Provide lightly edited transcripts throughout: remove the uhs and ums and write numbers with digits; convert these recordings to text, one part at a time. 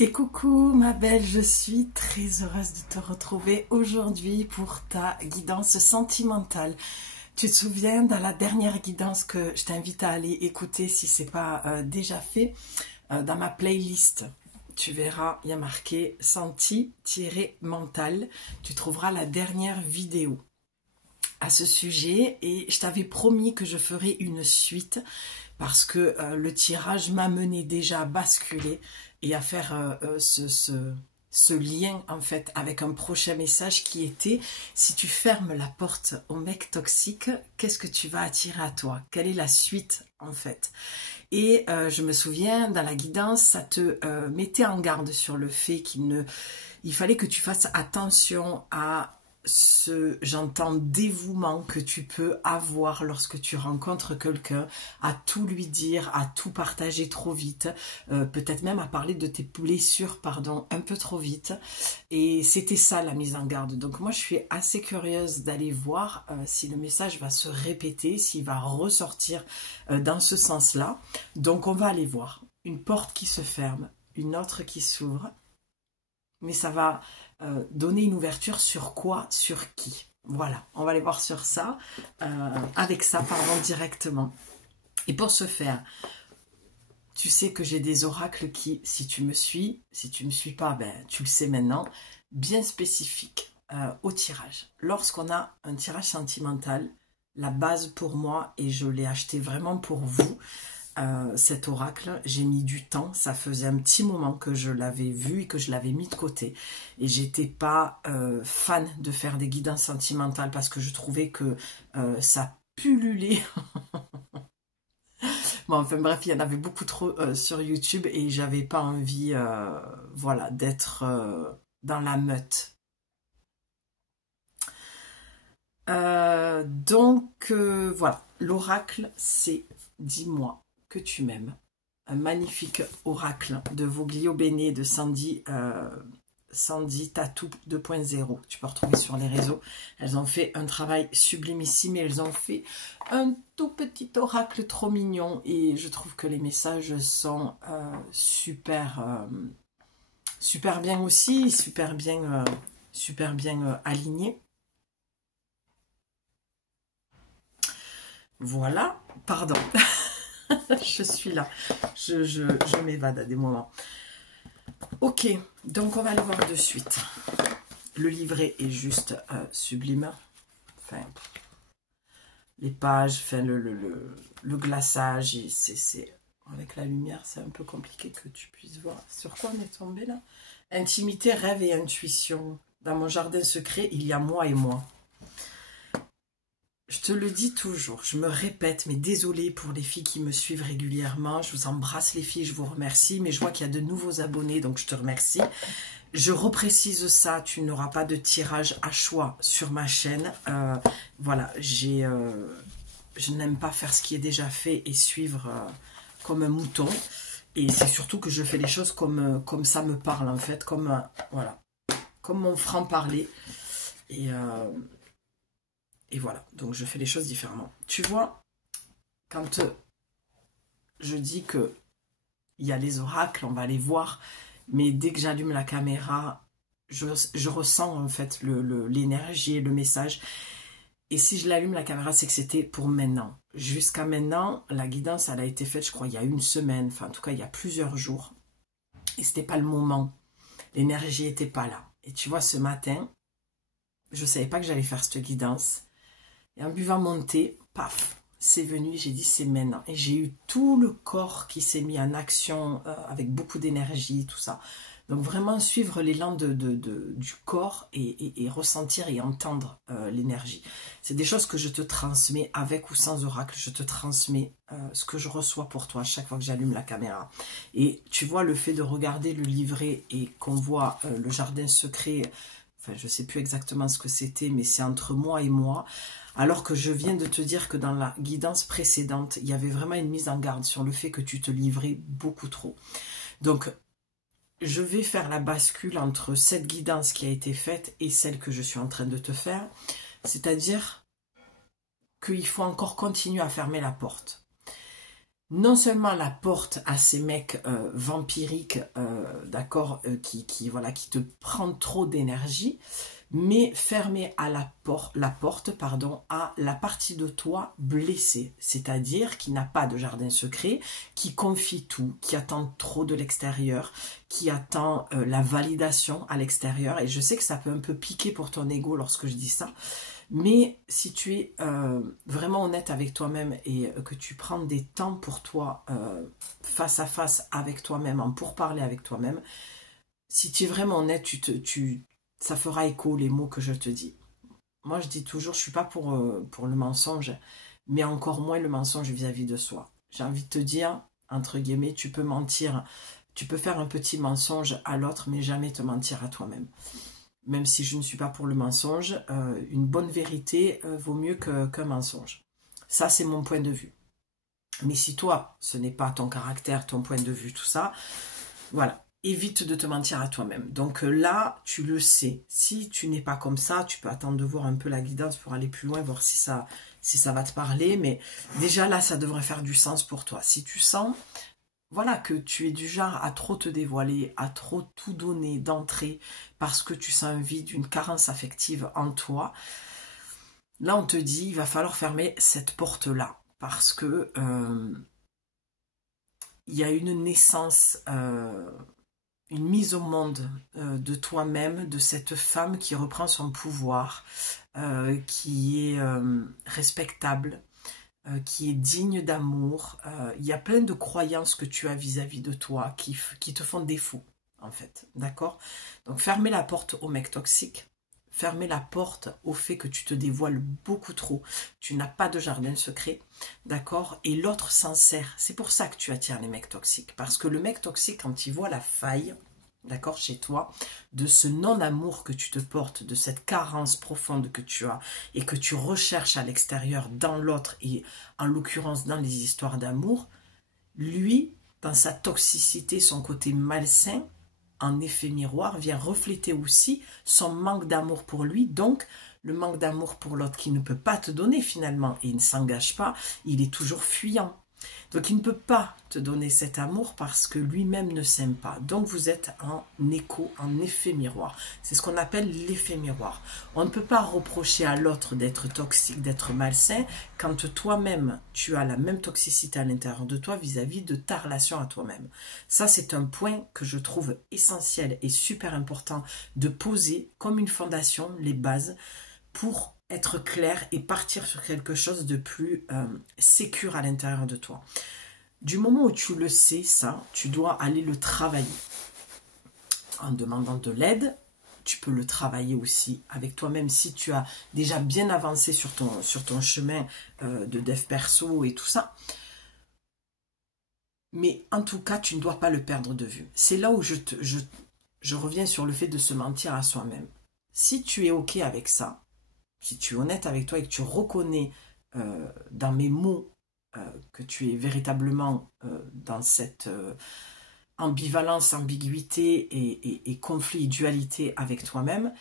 Et coucou ma belle, je suis très heureuse de te retrouver aujourd'hui pour ta guidance sentimentale. Tu te souviens dans la dernière guidance que je t'invite à aller écouter si ce n'est pas déjà fait, dans ma playlist, tu verras, il y a marqué senti-mental. Tu trouveras la dernière vidéo à ce sujet et je t'avais promis que je ferais une suite parce que le tirage m'a mené déjà à basculer et à faire ce lien en fait avec un prochain message qui était: si tu fermes la porte au mec toxique, qu'est-ce que tu vas attirer à toi? Quelle est la suite en fait? Et je me souviens, dans la guidance, ça te mettait en garde sur le fait il fallait que tu fasses attention à j'entends, dévouement que tu peux avoir lorsque tu rencontres quelqu'un, à tout lui dire, à tout partager trop vite, peut-être même à parler de tes blessures, pardon, un peu trop vite. Et c'était ça la mise en garde. Donc moi je suis assez curieuse d'aller voir si le message va se répéter, s'il va ressortir dans ce sens-là. Donc on va aller voir. Une porte qui se ferme, une autre qui s'ouvre, mais ça va donner une ouverture sur quoi, sur qui. Voilà, on va aller voir sur ça, avec ça, pardon, directement. Et pour ce faire, tu sais que j'ai des oracles qui, si tu me suis pas, ben, tu le sais maintenant, bien spécifiques au tirage. Lorsqu'on a un tirage sentimental, la base pour moi, et je l'ai acheté vraiment pour vous, cet oracle, j'ai mis du temps, ça faisait un petit moment que je l'avais vu et que je l'avais mis de côté, et j'étais pas fan de faire des guidances sentimentales parce que je trouvais que ça pullulait. Bon, enfin bref, il y en avait beaucoup trop sur YouTube et j'avais pas envie voilà, d'être dans la meute. Donc voilà, l'oracle c'est: dis-moi que tu m'aimes. Un magnifique oracle de Voglio Bene de Sandy Tattoo 2.0. Tu peux retrouver sur les réseaux. Elles ont fait un travail sublimissime et elles ont fait un tout petit oracle trop mignon. Et je trouve que les messages sont super bien aussi, super bien alignés. Voilà, pardon. Je suis là, je m'évade à des moments. Ok, donc on va le voir de suite. Le livret est juste sublime. Enfin, les pages, enfin, le glaçage, c'est avec la lumière, c'est un peu compliqué que tu puisses voir. Sur quoi on est tombé là? Intimité, rêve et intuition. Dans mon jardin secret, il y a moi et moi. Je te le dis toujours, je me répète, mais désolée pour les filles qui me suivent régulièrement. Je vous embrasse les filles, je vous remercie, mais je vois qu'il y a de nouveaux abonnés, donc je te remercie. Je reprécise ça, tu n'auras pas de tirage à choix sur ma chaîne. Voilà, je n'aime pas faire ce qui est déjà fait et suivre comme un mouton. Et c'est surtout que je fais les choses comme ça me parle, en fait, voilà, comme mon franc-parler. Et voilà, donc je fais les choses différemment. Tu vois, quand je dis que il y a les oracles, on va les voir, mais dès que j'allume la caméra, je ressens en fait l'énergie et le message. Et si je l'allume la caméra, c'est que c'était pour maintenant. Jusqu'à maintenant, la guidance, elle a été faite, je crois, il y a une semaine, enfin en tout cas, il y a plusieurs jours. Et c'était pas le moment. L'énergie n'était pas là. Et tu vois, ce matin, je savais pas que j'allais faire cette guidance. Et en buvant mon thé, paf, c'est venu, j'ai dit c'est maintenant. Et j'ai eu tout le corps qui s'est mis en action avec beaucoup d'énergie, tout ça. Donc vraiment suivre l'élan du corps et ressentir et entendre l'énergie. C'est des choses que je te transmets avec ou sans oracle. Je te transmets ce que je reçois pour toi à chaque fois que j'allume la caméra. Et tu vois, le fait de regarder le livret et qu'on voit le jardin secret, enfin je ne sais plus exactement ce que c'était, mais c'est entre moi et moi. Alors que je viens de te dire que dans la guidance précédente, il y avait vraiment une mise en garde sur le fait que tu te livrais beaucoup trop. Donc, je vais faire la bascule entre cette guidance qui a été faite et celle que je suis en train de te faire. C'est-à-dire qu'il faut encore continuer à fermer la porte. non seulement la porte à ces mecs vampiriques, d'accord, voilà, qui te prennent trop d'énergie, mais fermer à la porte, pardon, à la partie de toi blessée, c'est-à-dire qui n'a pas de jardin secret, qui confie tout, qui attend trop de l'extérieur, qui attend la validation à l'extérieur. Et je sais que ça peut un peu piquer pour ton ego lorsque je dis ça, mais si tu es vraiment honnête avec toi-même et que tu prends des temps pour toi, face à face avec toi-même, en pourparler avec toi-même, si tu es vraiment honnête, ça fera écho les mots que je te dis. Moi, je dis toujours, je suis pas pour le mensonge, mais encore moins le mensonge vis-à-vis de soi. J'ai envie de te dire, entre guillemets, tu peux mentir, tu peux faire un petit mensonge à l'autre, mais jamais te mentir à toi-même. Même si je ne suis pas pour le mensonge, une bonne vérité vaut mieux qu'un mensonge. Ça, c'est mon point de vue. Mais si toi, ce n'est pas ton caractère, ton point de vue, tout ça, voilà. Évite de te mentir à toi-même. Donc là, tu le sais. Si tu n'es pas comme ça, tu peux attendre de voir un peu la guidance pour aller plus loin, voir si ça va te parler. Mais déjà là, ça devrait faire du sens pour toi. Si tu sens, voilà, que tu es du genre à trop te dévoiler, à trop tout donner d'entrée, parce que tu sens un vide, une carence affective en toi, là on te dit, il va falloir fermer cette porte-là. Parce que il y a une naissance... une mise au monde de toi-même, de cette femme qui reprend son pouvoir, qui est respectable, qui est digne d'amour. Il y a plein de croyances que tu as vis-à-vis de toi qui te font défaut, en fait. D'accord? Donc, fermez la porte aux mecs toxiques. Fermez la porte au fait que tu te dévoiles beaucoup trop. Tu n'as pas de jardin secret, d'accord? Et l'autre s'en sert. C'est pour ça que tu attires les mecs toxiques. Parce que le mec toxique, quand il voit la faille, d'accord, chez toi, de ce non-amour que tu te portes, de cette carence profonde que tu as et que tu recherches à l'extérieur dans l'autre et en l'occurrence dans les histoires d'amour, lui, dans sa toxicité, son côté malsain, en effet miroir, vient refléter aussi son manque d'amour pour lui, donc le manque d'amour pour l'autre qui ne peut pas te donner finalement, et il ne s'engage pas, il est toujours fuyant. Donc il ne peut pas te donner cet amour parce que lui-même ne s'aime pas. Donc vous êtes en écho, en effet miroir. C'est ce qu'on appelle l'effet miroir. On ne peut pas reprocher à l'autre d'être toxique, d'être malsain, quand toi-même tu as la même toxicité à l'intérieur de toi vis-à-vis de ta relation à toi-même. Ça, c'est un point que je trouve essentiel et super important de poser comme une fondation, les bases, pour être clair et partir sur quelque chose de plus sécure à l'intérieur de toi. Du moment où tu le sais, ça, tu dois aller le travailler. En demandant de l'aide, tu peux le travailler aussi avec toi-même si tu as déjà bien avancé sur ton chemin de dev perso et tout ça. Mais en tout cas, tu ne dois pas le perdre de vue. C'est là où je reviens sur le fait de se mentir à soi-même. Si tu es OK avec ça, si tu es honnête avec toi et que tu reconnais dans mes mots que tu es véritablement dans cette ambivalence, ambiguïté et conflit, dualité avec toi-même,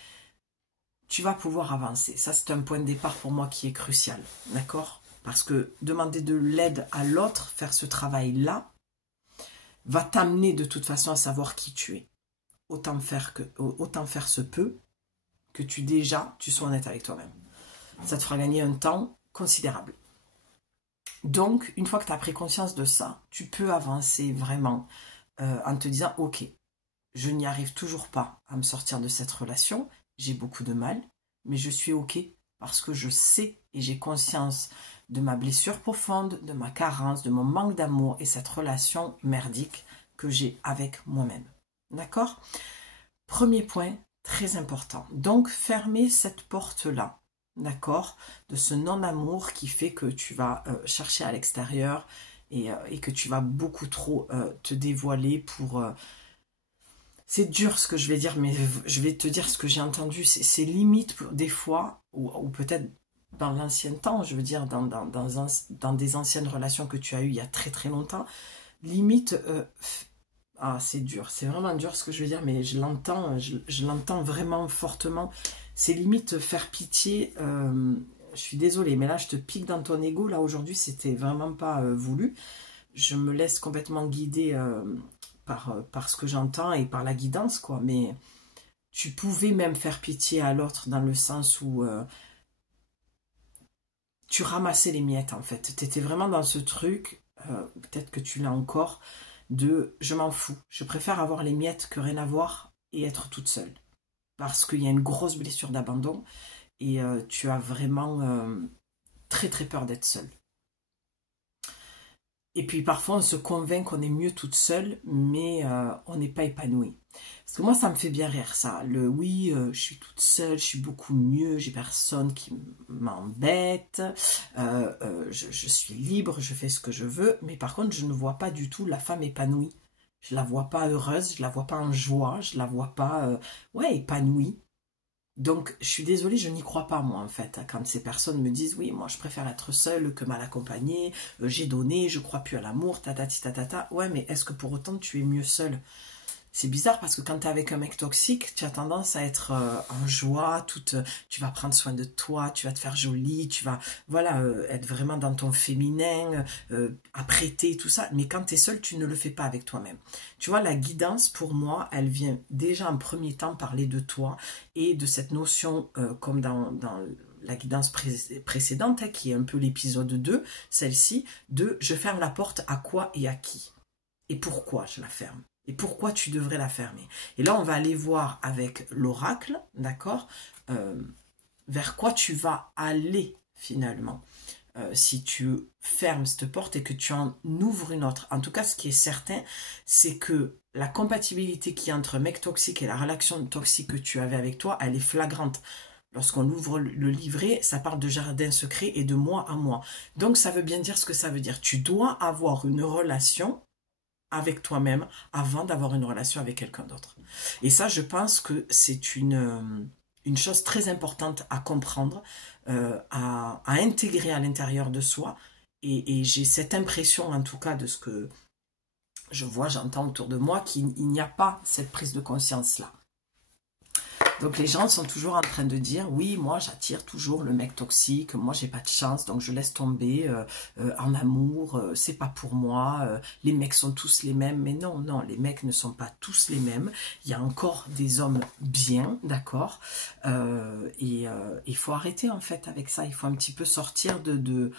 tu vas pouvoir avancer. Ça, c'est un point de départ pour moi qui est crucial, d'accord? Parce que demander de l'aide à l'autre, faire ce travail-là, va t'amener de toute façon à savoir qui tu es. Autant faire ce peu que tu sois honnête avec toi-même. Ça te fera gagner un temps considérable. Donc, une fois que tu as pris conscience de ça, tu peux avancer vraiment en te disant « Ok, je n'y arrive toujours pas à me sortir de cette relation, j'ai beaucoup de mal, mais je suis OK parce que je sais et j'ai conscience de ma blessure profonde, de ma carence, de mon manque d'amour et cette relation merdique que j'ai avec moi-même. » D'accord? Premier point, très important. Donc, fermez cette porte-là, d'accord, de ce non-amour qui fait que tu vas chercher à l'extérieur et que tu vas beaucoup trop te dévoiler pour... C'est dur ce que je vais dire, mais je vais te dire ce que j'ai entendu. C'est limite des fois, ou peut-être dans l'ancien temps, je veux dire, dans des anciennes relations que tu as eues il y a très très longtemps, limite... Ah, c'est dur, c'est vraiment dur ce que je veux dire, mais je l'entends vraiment fortement. C'est limite faire pitié. Je suis désolée, mais là, je te pique dans ton ego. Là, aujourd'hui, c'était vraiment pas voulu. je me laisse complètement guider par ce que j'entends et par la guidance, quoi. Mais tu pouvais même faire pitié à l'autre dans le sens où tu ramassais les miettes, en fait. Tu étais vraiment dans ce truc, peut-être que tu l'as encore, de je m'en fous. Je préfère avoir les miettes que rien avoir et être toute seule. Parce qu'il y a une grosse blessure d'abandon et tu as vraiment très très peur d'être seule. Et puis parfois on se convainc qu'on est mieux toute seule, mais on n'est pas épanoui. Parce que moi ça me fait bien rire ça. Le oui, je suis toute seule, je suis beaucoup mieux, j'ai personne qui m'embête, je suis libre, je fais ce que je veux, mais par contre je ne vois pas du tout la femme épanouie. Je la vois pas heureuse, je la vois pas en joie, je la vois pas ouais, épanouie. Donc, je suis désolée, je n'y crois pas, moi, en fait. Quand ces personnes me disent, oui, moi, je préfère être seule que mal accompagnée, j'ai donné, je crois plus à l'amour, tatati tatata. Ouais, mais est-ce que pour autant, tu es mieux seule? C'est bizarre parce que quand tu es avec un mec toxique, tu as tendance à être en joie, tu vas prendre soin de toi, tu vas te faire jolie, tu vas voilà être vraiment dans ton féminin, apprêter, tout ça. Mais quand tu es seule, tu ne le fais pas avec toi-même. Tu vois, la guidance, pour moi, elle vient déjà en premier temps parler de toi et de cette notion, comme dans la guidance précédente, hein, qui est un peu l'épisode 2, celle-ci, de je ferme la porte à quoi et à qui. Et pourquoi je la ferme? Et pourquoi tu devrais la fermer? Et là, on va aller voir avec l'oracle, d'accord, vers quoi tu vas aller finalement. Si tu fermes cette porte et que tu en ouvres une autre. En tout cas, ce qui est certain, c'est que la compatibilité qui est entre mec toxique et la relation toxique que tu avais avec toi, elle est flagrante. Lorsqu'on ouvre le livret, ça parle de jardin secret et de mois à mois. Donc, ça veut bien dire ce que ça veut dire. Tu dois avoir une relation avec toi-même avant d'avoir une relation avec quelqu'un d'autre. Et ça, je pense que c'est une chose très importante à comprendre, à intégrer à l'intérieur de soi. Et j'ai cette impression, en tout cas, de ce que je vois, j'entends autour de moi, qu'il n'y a pas cette prise de conscience-là. Donc les gens sont toujours en train de dire oui, moi j'attire toujours le mec toxique, moi j'ai pas de chance donc je laisse tomber en amour, c'est pas pour moi, les mecs sont tous les mêmes. Mais non, non, les mecs ne sont pas tous les mêmes, il y a encore des hommes bien, d'accord, et il faut arrêter en fait avec ça, il faut un petit peu sortir de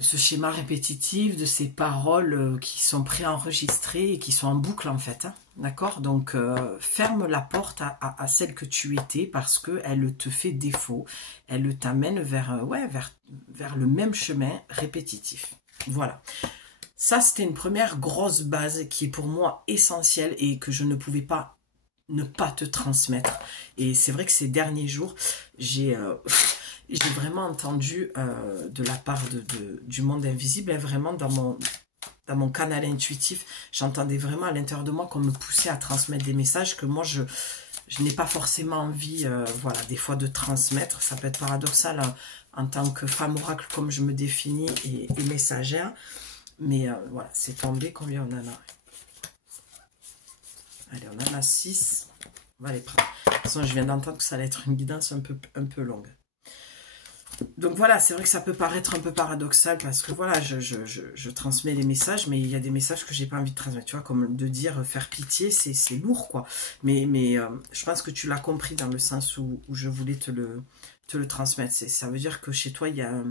ce schéma répétitif, de ces paroles qui sont préenregistrées et qui sont en boucle en fait, hein, d'accord. Donc ferme la porte à celle que tu étais parce qu'elle te fait défaut, elle t'amène vers, ouais, vers le même chemin répétitif. Voilà. Ça, c'était une première grosse base qui est pour moi essentielle et que je ne pouvais pas ne pas te transmettre. Et c'est vrai que ces derniers jours, j'ai vraiment entendu de la part du monde invisible, vraiment dans mon canal intuitif, j'entendais vraiment à l'intérieur de moi qu'on me poussait à transmettre des messages que moi je n'ai pas forcément envie, voilà, des fois de transmettre. Ça peut être paradoxal hein, en tant que femme oracle comme je me définis et messagère, mais voilà, c'est tombé. Combien on en a? Allez, on en a 6. On va les prendre. De toute façon, je viens d'entendre que ça allait être une guidance un peu longue. Donc voilà, c'est vrai que ça peut paraître un peu paradoxal parce que voilà, je transmets les messages, mais il y a des messages que j'ai pas envie de transmettre, tu vois, comme de dire faire pitié, c'est lourd quoi. Mais je pense que tu l'as compris dans le sens où je voulais te le transmettre. Ça veut dire que chez toi, il y a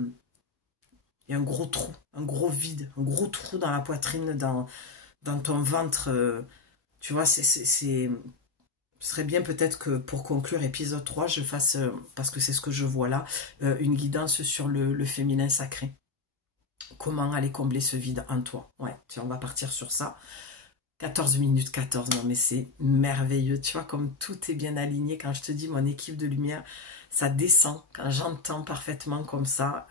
un gros trou, un gros vide, un gros trou dans la poitrine, dans ton ventre, tu vois, ce serait bien peut-être que pour conclure épisode 3, je fasse, parce que c'est ce que je vois là, une guidance sur le féminin sacré. Comment aller combler ce vide en toi. Ouais, tiens, on va partir sur ça. 14 minutes 14, non mais c'est merveilleux. Tu vois, comme tout est bien aligné. Quand je te dis mon équipe de lumière, ça descend. Quand j'entends parfaitement comme ça,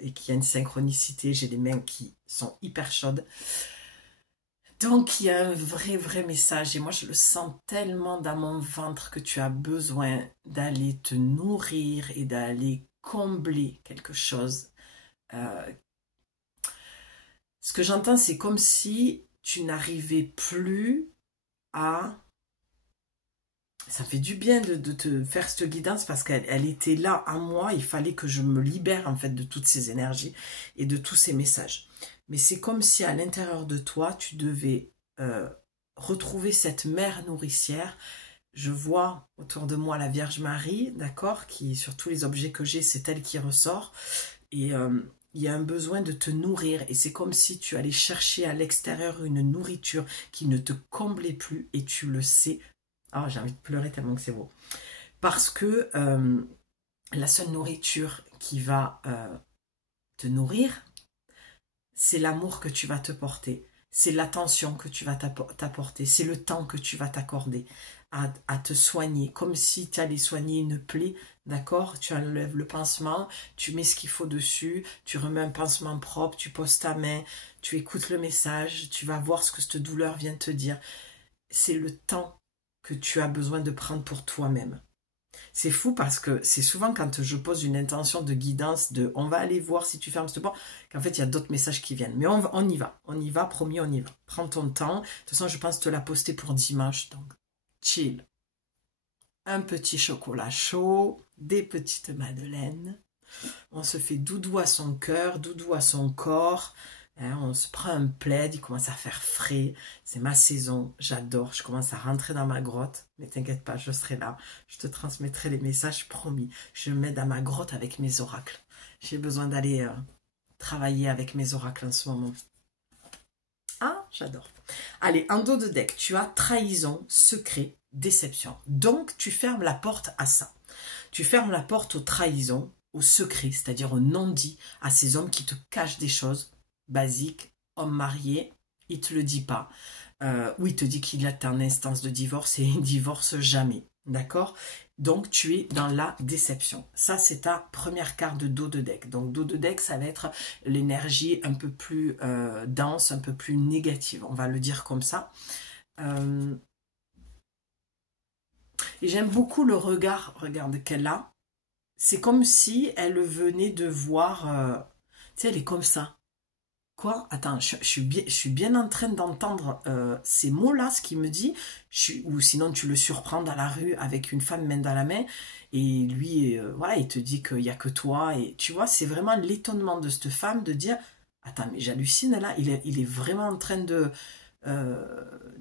et qu'il y a une synchronicité, j'ai les mains qui sont hyper chaudes. Donc, il y a un vrai message et moi, je le sens tellement dans mon ventre que tu as besoin d'aller te nourrir et d'aller combler quelque chose. Ce que j'entends, c'est comme si tu n'arrivais plus à... Ça fait du bien de te faire cette guidance parce qu'elle était là à moi. Il fallait que je me libère en fait de toutes ces énergies et de tous ces messages. Mais c'est comme si à l'intérieur de toi, tu devais retrouver cette mère nourricière. Je vois autour de moi la Vierge Marie, d'accord, qui sur tous les objets que j'ai, c'est elle qui ressort. Et il y a un besoin de te nourrir. Et c'est comme si tu allais chercher à l'extérieur une nourriture qui ne te comblait plus. Et tu le sais. Ah, j'ai envie de pleurer tellement que c'est beau. Parce que la seule nourriture qui va te nourrir, c'est l'amour que tu vas te porter. C'est l'attention que tu vas t'apporter. C'est le temps que tu vas t'accorder à te soigner. Comme si tu allais soigner une plaie, d'accord? Tu enlèves le pansement, tu mets ce qu'il faut dessus, tu remets un pansement propre, tu poses ta main, tu écoutes le message, tu vas voir ce que cette douleur vient te dire. C'est le temps que tu as besoin de prendre pour toi-même. C'est fou parce que c'est souvent quand je pose une intention de guidance de on va aller voir si tu fermes ce porte qu'en fait il y a d'autres messages qui viennent. Mais on y va, promis, on y va. Prends ton temps. De toute façon, je pense te la poster pour dimanche, donc chill. Un petit chocolat chaud, des petites madeleines. On se fait doudou à son cœur, doudou à son corps. Hein, on se prend un plaid, il commence à faire frais. C'est ma saison, j'adore. Je commence à rentrer dans ma grotte. Mais t'inquiète pas, je serai là. Je te transmettrai les messages, promis. Je me mets dans ma grotte avec mes oracles. J'ai besoin d'aller travailler avec mes oracles en ce moment. Ah, j'adore. Allez, en dos de deck, tu as trahison, secret, déception. Donc, tu fermes la porte à ça. Tu fermes la porte aux trahisons, aux secrets, c'est-à-dire aux non-dits, à ces hommes qui te cachent des choses basiques. Homme marié, il te le dit pas. Ou il te dit qu'il est en instance de divorce et il divorce jamais. D'accord? Donc, tu es dans la déception. Ça, c'est ta première carte de dos de deck. Donc, dos de deck, ça va être l'énergie un peu plus dense, un peu plus négative. On va le dire comme ça. Et j'aime beaucoup le regard, regarde, qu'elle a. C'est comme si elle venait de voir... tu sais, elle est comme ça. Quoi? Attends, je suis bien en train d'entendre ces mots-là, ce qu'il me dit. Ou sinon, tu le surprends dans la rue avec une femme main dans la main. Et lui, voilà, il te dit qu'il n'y a que toi. Et tu vois, c'est vraiment l'étonnement de cette femme de dire, attends, mais j'hallucine là. Il est vraiment en train de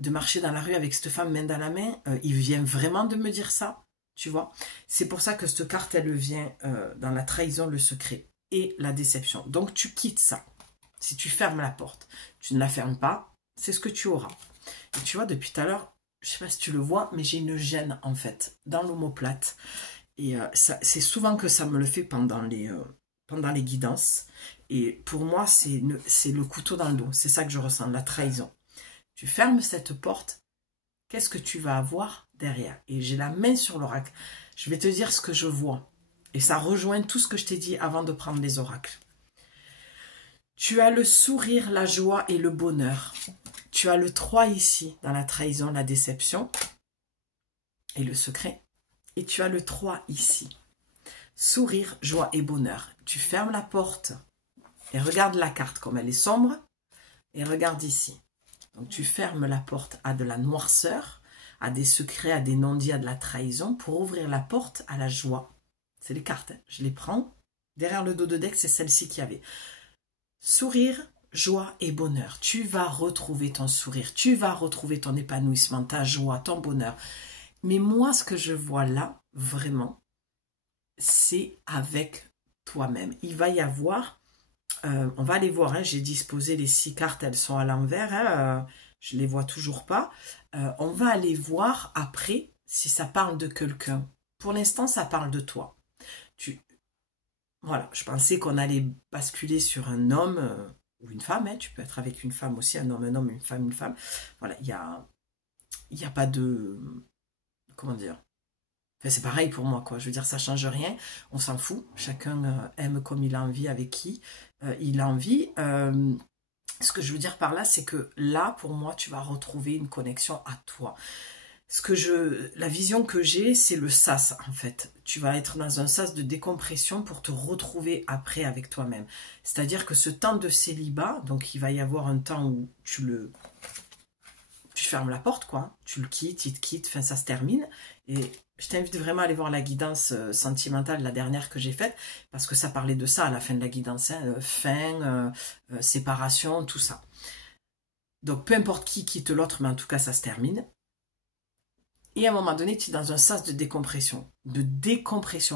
marcher dans la rue avec cette femme main dans la main. Il vient vraiment de me dire ça. Tu vois? C'est pour ça que cette carte, elle vient dans la trahison, le secret et la déception. Donc, tu quittes ça. Si tu fermes la porte, tu ne la fermes pas, c'est ce que tu auras. Et tu vois, depuis tout à l'heure, je ne sais pas si tu le vois, mais j'ai une gêne, en fait, dans l'omoplate. Et c'est souvent que ça me le fait pendant les guidances. Et pour moi, c'est le couteau dans le dos. C'est ça que je ressens, la trahison. Tu fermes cette porte, qu'est-ce que tu vas avoir derrière? Et j'ai la main sur l'oracle. Je vais te dire ce que je vois. Et ça rejoint tout ce que je t'ai dit avant de prendre les oracles. Tu as le sourire, la joie et le bonheur. Tu as le 3 ici, dans la trahison, la déception et le secret. Et tu as le 3 ici. Sourire, joie et bonheur. Tu fermes la porte et regarde la carte comme elle est sombre. Et regarde ici. Donc tu fermes la porte à de la noirceur, à des secrets, à des non-dits, à de la trahison, pour ouvrir la porte à la joie. C'est les cartes, hein. Je les prends. Derrière le dos de deck, c'est celle-ci qu'il y avait. Sourire, joie et bonheur. Tu vas retrouver ton sourire, tu vas retrouver ton épanouissement, ta joie, ton bonheur. Mais moi, ce que je vois là, vraiment, c'est avec toi-même. Il va y avoir, on va aller voir, hein, j'ai disposé les 6 cartes, elles sont à l'envers, hein, je ne les vois toujours pas. On va aller voir après si ça parle de quelqu'un. Pour l'instant, ça parle de toi. Voilà, je pensais qu'on allait basculer sur un homme ou une femme. Hein. Tu peux être avec une femme aussi, un homme, une femme, une femme. Voilà, il y a pas de... Comment dire? Enfin, c'est pareil pour moi, quoi. Je veux dire, ça change rien. On s'en fout. Chacun aime comme il a envie, avec qui il a envie. Ce que je veux dire par là, c'est que là, pour moi, tu vas retrouver une connexion à toi. La vision que j'ai, c'est le sas, en fait. Tu vas être dans un sas de décompression pour te retrouver après avec toi-même. C'est-à-dire que ce temps de célibat, donc il va y avoir un temps où tu tu fermes la porte, quoi. Tu le quittes, il te quitte, enfin, ça se termine. Et je t'invite vraiment à aller voir la guidance sentimentale, la dernière que j'ai faite, parce que ça parlait de ça à la fin de la guidance, hein, fin, séparation, tout ça. Donc, peu importe qui quitte l'autre, mais en tout cas, ça se termine. Et à un moment donné, tu es dans un sas de décompression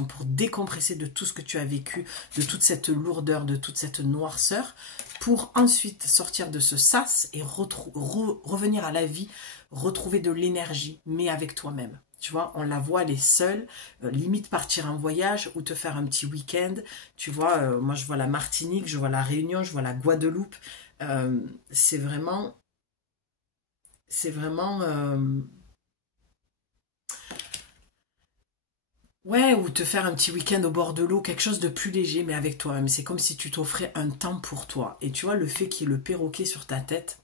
pour décompresser de tout ce que tu as vécu, de toute cette lourdeur, de toute cette noirceur, pour ensuite sortir de ce sas et revenir à la vie, retrouver de l'énergie, mais avec toi-même. Tu vois, on la voit, elle est seule, limite partir en voyage ou te faire un petit week-end. Tu vois, moi je vois la Martinique, je vois la Réunion, je vois la Guadeloupe. C'est vraiment... Ouais, ou te faire un petit week-end au bord de l'eau, quelque chose de plus léger, mais avec toi-même. C'est comme si tu t'offrais un temps pour toi. Et tu vois, le fait qu'il y ait le perroquet sur ta tête,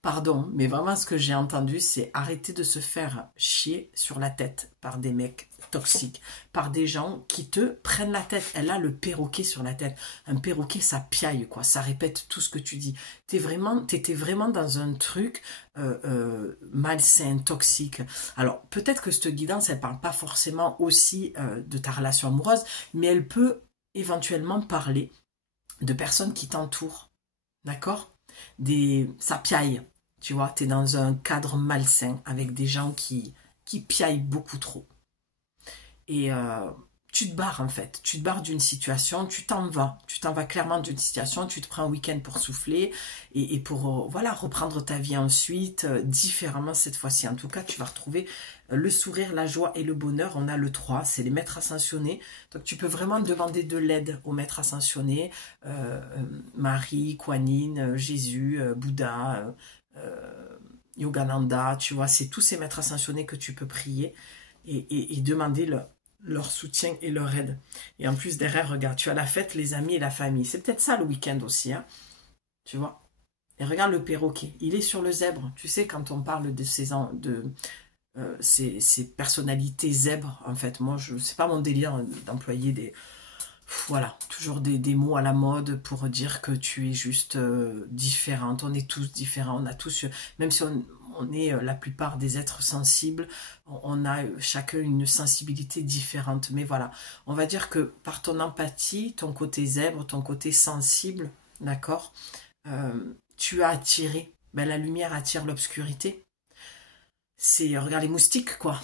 pardon, mais vraiment ce que j'ai entendu, c'est arrêter de se faire chier sur la tête par des mecs toxiques, par des gens qui te prennent la tête. Elle a le perroquet sur la tête. Un perroquet, ça piaille, quoi. Ça répète tout ce que tu dis. T'étais vraiment dans un truc malsain, toxique. Alors, peut-être que cette guidance, elle parle pas forcément aussi de ta relation amoureuse, mais elle peut éventuellement parler de personnes qui t'entourent. D'accord? Ça piaille. Tu vois, tu es dans un cadre malsain avec des gens qui piaillent beaucoup trop. Et tu te barres en fait. Tu te barres d'une situation, tu t'en vas. Tu t'en vas clairement d'une situation, tu te prends un week-end pour souffler et pour voilà, reprendre ta vie ensuite, différemment cette fois-ci. En tout cas, tu vas retrouver le sourire, la joie et le bonheur. On a le 3, c'est les maîtres ascensionnés. Donc tu peux vraiment demander de l'aide aux maîtres ascensionnés, Marie, Kuan Yin, Jésus, Bouddha, Yogananda, tu vois, c'est tous ces maîtres ascensionnés que tu peux prier et demander leur soutien et leur aide. Et en plus derrière, regarde, tu as la fête, les amis et la famille. C'est peut-être ça le week-end aussi, hein, tu vois. Et regarde le perroquet, il est sur le zèbre. Tu sais, quand on parle de ces personnalités zèbres, en fait, moi, c'est pas mon délire d'employer voilà, toujours des mots à la mode pour dire que tu es juste différente. On est tous différents, on a tous, même si on est la plupart des êtres sensibles, on a chacun une sensibilité différente. Mais voilà, on va dire que par ton empathie, ton côté zèbre, ton côté sensible, d'accord, tu as attiré, ben, la lumière attire l'obscurité. Regarde les moustiques, quoi,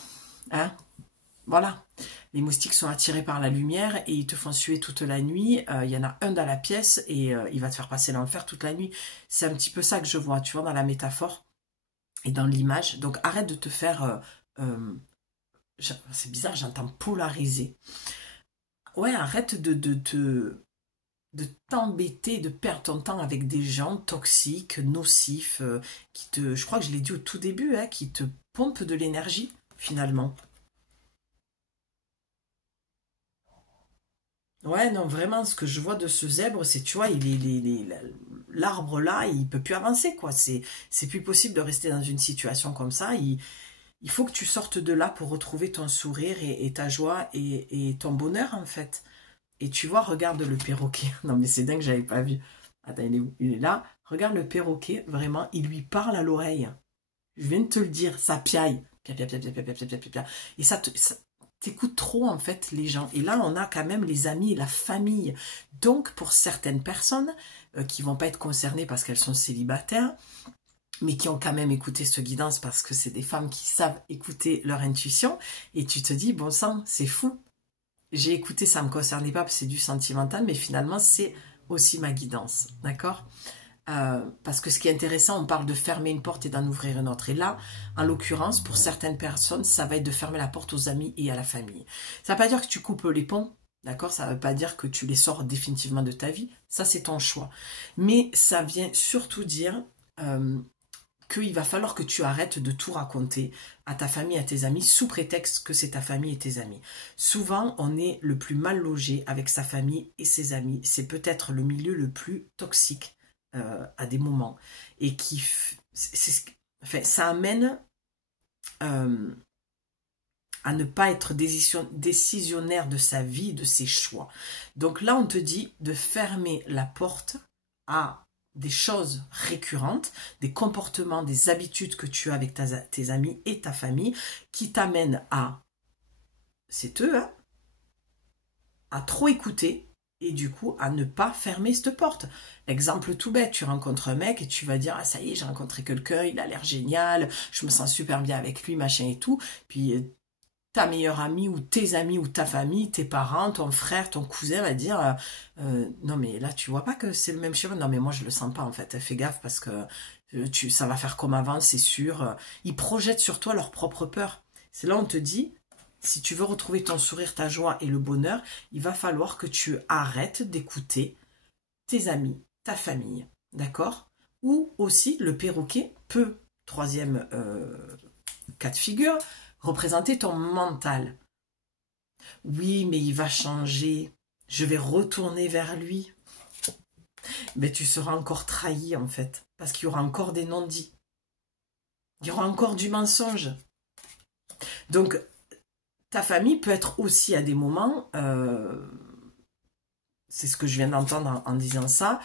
hein, voilà. Les moustiques sont attirés par la lumière et ils te font suer toute la nuit. Il y en a un dans la pièce et il va te faire passer l'enfer toute la nuit. C'est un petit peu ça que je vois, tu vois, dans la métaphore et dans l'image. Donc arrête de te faire... c'est bizarre, j'entends polariser. Ouais, arrête de t'embêter, de perdre ton temps avec des gens toxiques, nocifs, je crois que je l'ai dit au tout début, hein, qui te pompent de l'énergie, finalement. Ouais, non, vraiment, ce que je vois de ce zèbre, c'est, tu vois, l'arbre là, il peut plus avancer, quoi. C'est plus possible de rester dans une situation comme ça. Il faut que tu sortes de là pour retrouver ton sourire et ta joie et ton bonheur, en fait. Et tu vois, regarde le perroquet. Non, mais c'est dingue, j'avais pas vu. Attends, il est où? Il est là. Regarde le perroquet, vraiment, il lui parle à l'oreille. Je viens de te le dire, ça piaille. Pia, pia, pia, pia, pia, pia, pia, pia, pia, pia. Et t'écoutes trop en fait les gens. Et là, on a quand même les amis et la famille. Donc, pour certaines personnes qui vont pas être concernées parce qu'elles sont célibataires, mais qui ont quand même écouté ce guidance parce que c'est des femmes qui savent écouter leur intuition, et tu te dis, bon sang, c'est fou. J'ai écouté, ça me concernait pas parce que c'est du sentimental, mais finalement, c'est aussi ma guidance. D'accord? Parce que ce qui est intéressant, on parle de fermer une porte et d'en ouvrir une autre. Et là, en l'occurrence, pour certaines personnes, ça va être de fermer la porte aux amis et à la famille. Ça ne veut pas dire que tu coupes les ponts, d'accord? Ça ne veut pas dire que tu les sors définitivement de ta vie. Ça, c'est ton choix. Mais ça vient surtout dire qu'il va falloir que tu arrêtes de tout raconter à ta famille, à tes amis, sous prétexte que c'est ta famille et tes amis. Souvent, on est le plus mal logé avec sa famille et ses amis. C'est peut-être le milieu le plus toxique à des moments. Et enfin, ça amène à ne pas être décisionnaire de sa vie, de ses choix. Donc là, on te dit de fermer la porte à des choses récurrentes, des comportements, des habitudes que tu as avec tes amis et ta famille qui t'amènent à, c'est eux, hein, à trop écouter et du coup à ne pas fermer cette porte. Exemple tout bête, tu rencontres un mec et tu vas dire « Ah ça y est, j'ai rencontré quelqu'un, il a l'air génial, je me sens super bien avec lui, machin et tout. » Puis ta meilleure amie ou tes amis ou ta famille, tes parents, ton frère, ton cousin va dire non mais là tu vois pas que c'est le même schéma. Non mais moi je le sens pas en fait, fais gaffe parce que ça va faire comme avant, c'est sûr. Ils projettent sur toi leur propre peur. C'est là où on te dit, si tu veux retrouver ton sourire, ta joie et le bonheur, il va falloir que tu arrêtes d'écouter tes amis, ta famille, d'accord? Ou aussi le perroquet peut, troisième cas de figure, représenter ton mental. Oui, mais il va changer. Je vais retourner vers lui. Mais tu seras encore trahi, en fait. Parce qu'il y aura encore des non-dits. Il y aura encore du mensonge. Donc, ta famille peut être aussi à des moments, c'est ce que je viens d'entendre en disant ça,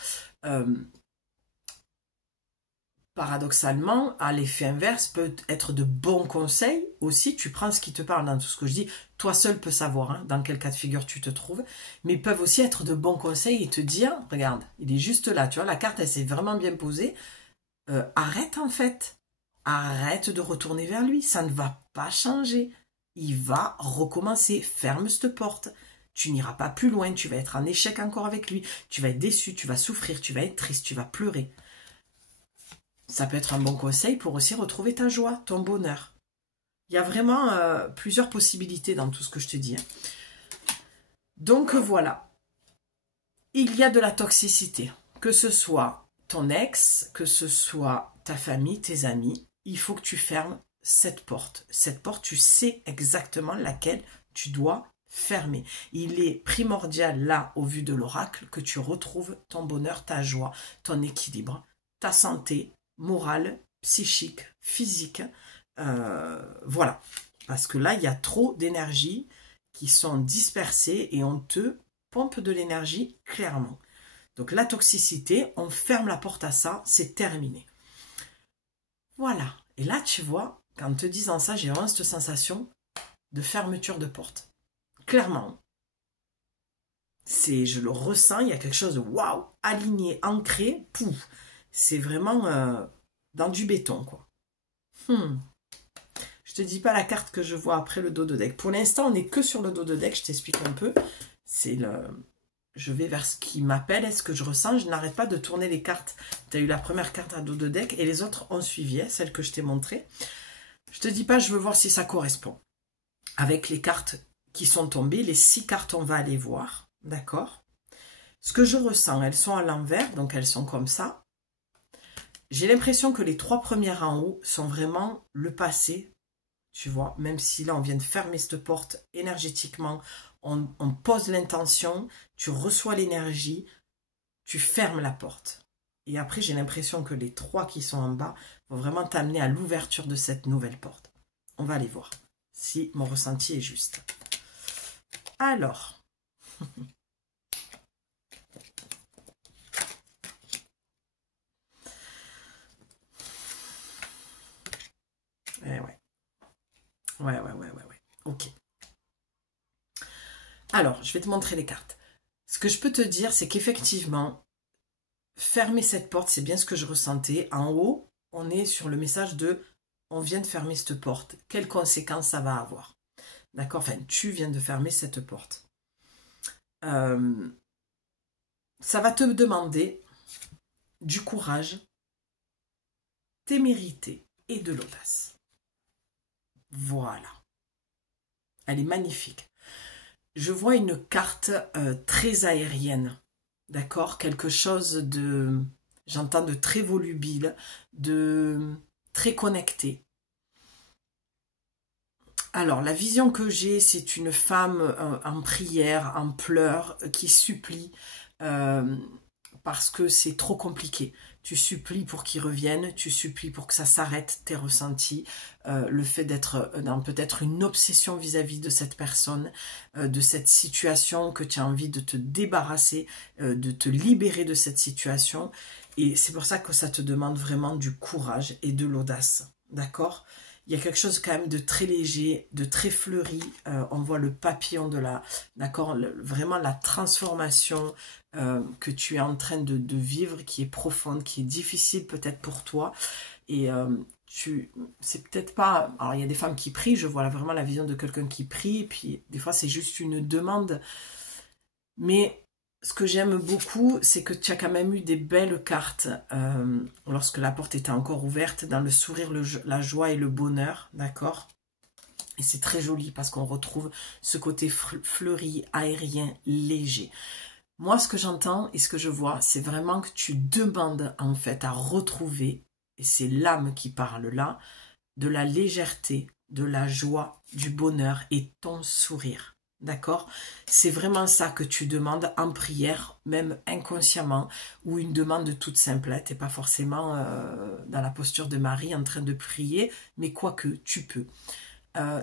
paradoxalement, à l'effet inverse, peut être de bons conseils aussi. Tu prends ce qui te parle dans tout ce que je dis. Toi seul peux savoir hein, dans quel cas de figure tu te trouves. Mais peuvent aussi être de bons conseils et te dire, regarde, il est juste là. Tu vois, la carte, elle s'est vraiment bien posée. Arrête en fait. Arrête de retourner vers lui. Ça ne va pas changer. Il va recommencer. Ferme cette porte. Tu n'iras pas plus loin. Tu vas être en échec encore avec lui. Tu vas être déçu. Tu vas souffrir. Tu vas être triste. Tu vas pleurer. Ça peut être un bon conseil pour aussi retrouver ta joie, ton bonheur. Il y a vraiment plusieurs possibilités dans tout ce que je te dis. Donc voilà. Il y a de la toxicité. Que ce soit ton ex, que ce soit ta famille, tes amis, il faut que tu fermes cette porte. Cette porte, tu sais exactement laquelle tu dois fermer. Il est primordial là, au vu de l'oracle, que tu retrouves ton bonheur, ta joie, ton équilibre, ta santé, morale, psychique, physique, voilà. Parce que là, il y a trop d'énergie qui sont dispersées et on te pompe de l'énergie clairement. Donc la toxicité, on ferme la porte à ça, c'est terminé. Voilà. Et là, tu vois, qu'en te disant ça, j'ai vraiment cette sensation de fermeture de porte. Clairement. Je le ressens, il y a quelque chose de waouh, aligné, ancré, pouf. C'est vraiment dans du béton, quoi. Je te dis pas la carte que je vois après le dos de deck. Pour l'instant, on n'est que sur le dos de deck, je t'explique un peu. Je vais vers ce qui m'appelle, est-ce que je ressens. Je n'arrête pas de tourner les cartes. Tu as eu la première carte à dos de deck et les autres ont suivi, celle que je t'ai montrée. Je te dis pas, je veux voir si ça correspond. Avec les cartes qui sont tombées, les 6 cartes, on va aller voir. D'accord? Ce que je ressens, elles sont à l'envers, donc elles sont comme ça. J'ai l'impression que les 3 premières en haut sont vraiment le passé, tu vois, même si là on vient de fermer cette porte énergétiquement, on pose l'intention, tu reçois l'énergie, tu fermes la porte. Et après j'ai l'impression que les 3 qui sont en bas vont vraiment t'amener à l'ouverture de cette nouvelle porte. On va aller voir si mon ressenti est juste. Alors... ouais. Ouais. Ok. Alors, je vais te montrer les cartes. Ce que je peux te dire, c'est qu'effectivement, fermer cette porte, c'est bien ce que je ressentais. En haut, on est sur le message de « on vient de fermer cette porte ». Quelles conséquences ça va avoir? D'accord? Enfin, tu viens de fermer cette porte. Ça va te demander du courage, témérité et de l'audace. Voilà. Elle est magnifique. Je vois une carte très aérienne. D'accord? Quelque chose de... J'entends de très volubile, de très connecté. Alors, la vision que j'ai, c'est une femme en prière, en pleurs, qui supplie parce que c'est trop compliqué. Tu supplies pour qu'il revienne, tu supplies pour que ça s'arrête, tes ressentis, le fait d'être dans peut-être une obsession vis-à-vis de cette personne, de cette situation que tu as envie de te débarrasser, de te libérer de cette situation. Et c'est pour ça que ça te demande vraiment du courage et de l'audace. D'accord? Il y a quelque chose quand même de très léger, de très fleuri. On voit le papillon de la... D'accord? Vraiment la transformation que tu es en train de vivre, qui est profonde, qui est difficile peut-être pour toi. Et c'est peut-être pas... Alors, il y a des femmes qui prient, je vois là vraiment la vision de quelqu'un qui prie, et puis des fois, c'est juste une demande. Mais ce que j'aime beaucoup, c'est que tu as quand même eu des belles cartes lorsque la porte était encore ouverte, dans le sourire, la joie et le bonheur, d'accord? Et c'est très joli parce qu'on retrouve ce côté fleuri, aérien, léger. Moi, ce que j'entends et ce que je vois, c'est vraiment que tu demandes en fait à retrouver, et c'est l'âme qui parle là, de la légèreté, de la joie, du bonheur et ton sourire. D'accord? C'est vraiment ça que tu demandes en prière, même inconsciemment, ou une demande toute simplette, et pas forcément dans la posture de Marie en train de prier, mais quoique tu peux.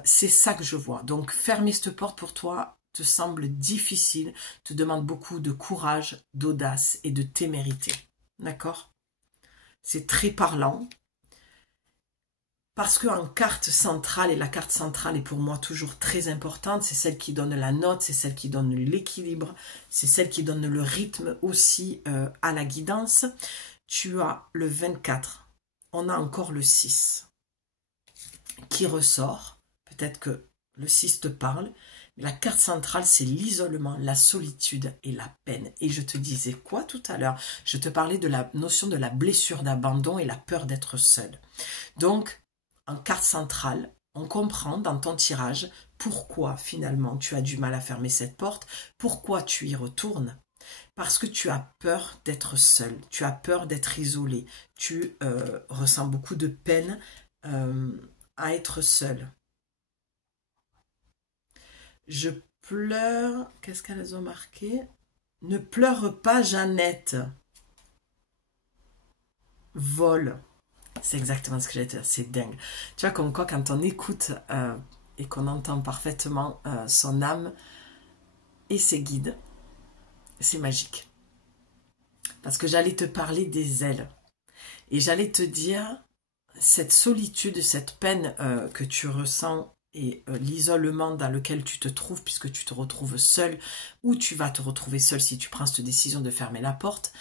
C'est ça que je vois. Donc fermer cette porte pour toi te semble difficile, te demande beaucoup de courage, d'audace et de témérité. D'accord? C'est très parlant. Parce qu'en carte centrale, et la carte centrale est pour moi toujours très importante, c'est celle qui donne la note, c'est celle qui donne l'équilibre, c'est celle qui donne le rythme aussi à la guidance. Tu as le 24, on a encore le 6 qui ressort, peut-être que le 6 te parle, mais la carte centrale c'est l'isolement, la solitude et la peine. Et je te disais quoi tout à l'heure? Je te parlais de la notion de la blessure d'abandon et la peur d'être seul. Donc, en carte centrale, on comprend dans ton tirage pourquoi finalement tu as du mal à fermer cette porte, pourquoi tu y retournes. Parce que tu as peur d'être seul, tu as peur d'être isolé, tu ressens beaucoup de peine à être seul. Je pleure, qu'est-ce qu'elles ont marqué? Ne pleure pas Jeannette. Vole. C'est exactement ce que j'ai dit, c'est dingue. Tu vois, comme quoi, quand on écoute et qu'on entend parfaitement son âme et ses guides, c'est magique. Parce que j'allais te parler des ailes. Et j'allais te dire, cette solitude, cette peine que tu ressens et l'isolement dans lequel tu te trouves, puisque tu te retrouves seul, ou tu vas te retrouver seul si tu prends cette décision de fermer la porte,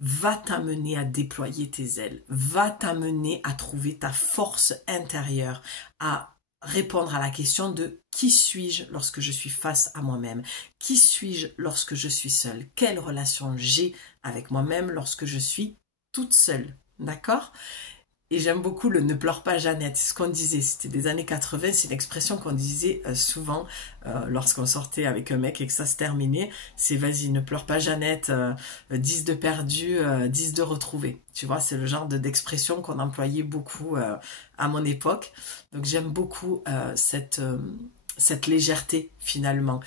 va t'amener à déployer tes ailes, va t'amener à trouver ta force intérieure, à répondre à la question de qui suis-je lorsque je suis face à moi-même, qui suis-je lorsque je suis seule, quelle relation j'ai avec moi-même lorsque je suis toute seule, d'accord? Et j'aime beaucoup le « ne pleure pas Jeannette », c'est ce qu'on disait, c'était des années 80, c'est une expression qu'on disait souvent lorsqu'on sortait avec un mec et que ça se terminait, c'est « vas-y, ne pleure pas Jeannette, 10 de perdu, 10 de retrouvé ». Tu vois, c'est le genre d'expression qu'on employait beaucoup à mon époque. Donc j'aime beaucoup cette légèreté finalement.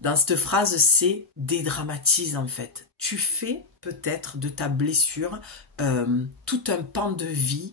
Dans cette phrase, c'est « dédramatise » en fait. Tu fais peut-être de ta blessure tout un pan de vie,